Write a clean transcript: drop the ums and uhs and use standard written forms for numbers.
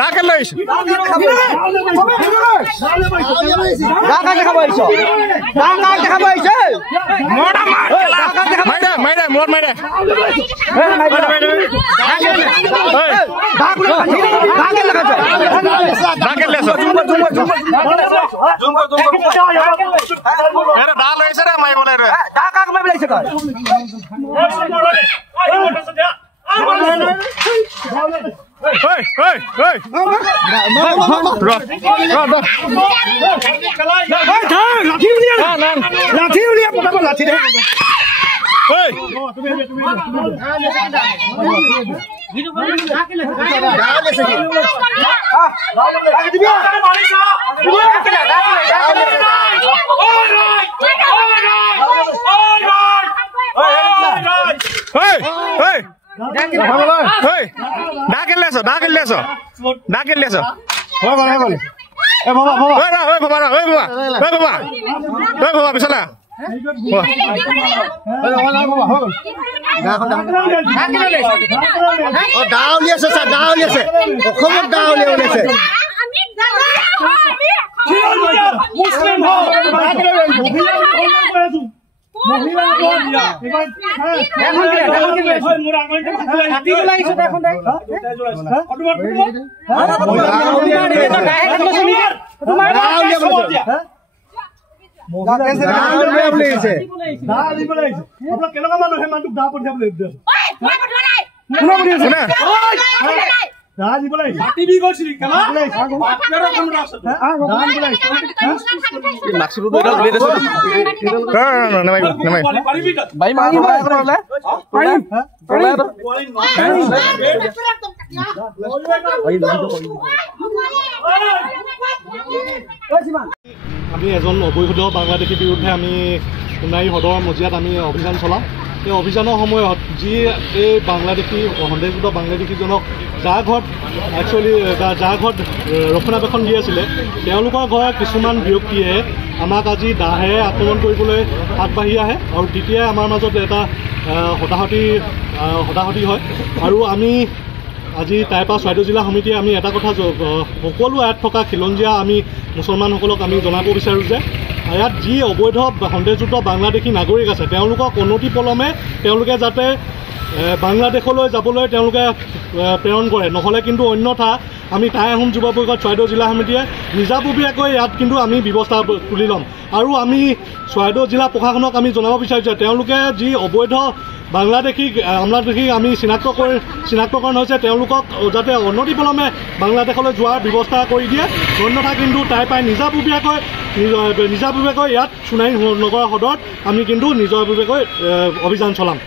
ডাকে লইছ ডাকা দেখাব আইছো ডাকা দেখাব আইছো মোড়া মাইদা মাইদা মোড় মাইদা ডাকে লেছো এরে ডাল হইছে রে মাই বলে রে ডাকা কমে বলাইছে কয় Hey, hey, hey! Hey, hey! Hey, ডাকে লেছো ডাকে লেছো হৈ গল এ বাবা পিছলা ডাও উলিয়াইছে স্যার ডাও উলিয়াইছে অসমত ডাও উলিয়াইছে মুসলিম আমি এজন অবৈধ বাংলাদেশীৰ বিৰুদ্ধে আমি সোণাৰী সদৰ মজিয়াত আমি অভিযান চলাওঁ এই অভিযানৰ সময়ত যি এই বাংলাদেশী সন্দেহযুক্ত বাংলাদেশীজনক যাৰ ঘৰত একচুৱেলি যাৰ ঘৰত ৰক্ষণাবেক্ষণ দি আছিলে তেওঁলোকৰ ঘৰৰ কিছুমান ব্যক্তিয়ে আমাক আজি দাহেৰে আক্ৰমণ কৰিবলৈ আগবাঢ়ি আহে আৰু তেতিয়াই আমাৰ মাজত এটা হতাহতি হয় আৰু আমি আজি টাইপা চৰাইদেউ জিলা সমিতিয়ে আমি এটা কথা সকলো ইয়াত থকা খিলঞ্জীয়া আমি মুছলমানসকলক আমি জনাব বিচাৰোঁ যে ইয়াত যি অবৈধ সন্দেহযুক্ত বাংলাদেশী নাগৰিক আছে তেওঁলোকক অনতিপলমে তেওঁলোকে যাতে বাংলাদেশলৈ যাবলৈ তেওঁলোকে প্ৰেৰণ কৰে নহ'লে কিন্তু অন্যথা আমি টাই আহোম যুৱ পৰিষদ চৰাইদেউ জিলা সমিতিয়ে নিজাববীয়াকৈ ইয়াত কিন্তু আমি ব্যৱস্থা তুলি ল'ম আৰু আমি চৰাইদেউ জিলা প্ৰশাসনক আমি জনাব বিচাৰিছোঁ তেওঁলোকে যি অবৈধ বাংলাদেশীক আমি চিনাক্তকৰণ হৈছে তেওঁলোকক যাতে অনতিপলমে বাংলাদেশলৈ যোৱাৰ ব্যৱস্থা কৰি দিয়ে অন্যথা কিন্তু টাইপাই নিজাববীয়াকৈ ইয়াত সোণাৰী নগৰ সদৰত আমি কিন্তু নিজাববীয়াকৈ অভিযান চলাম।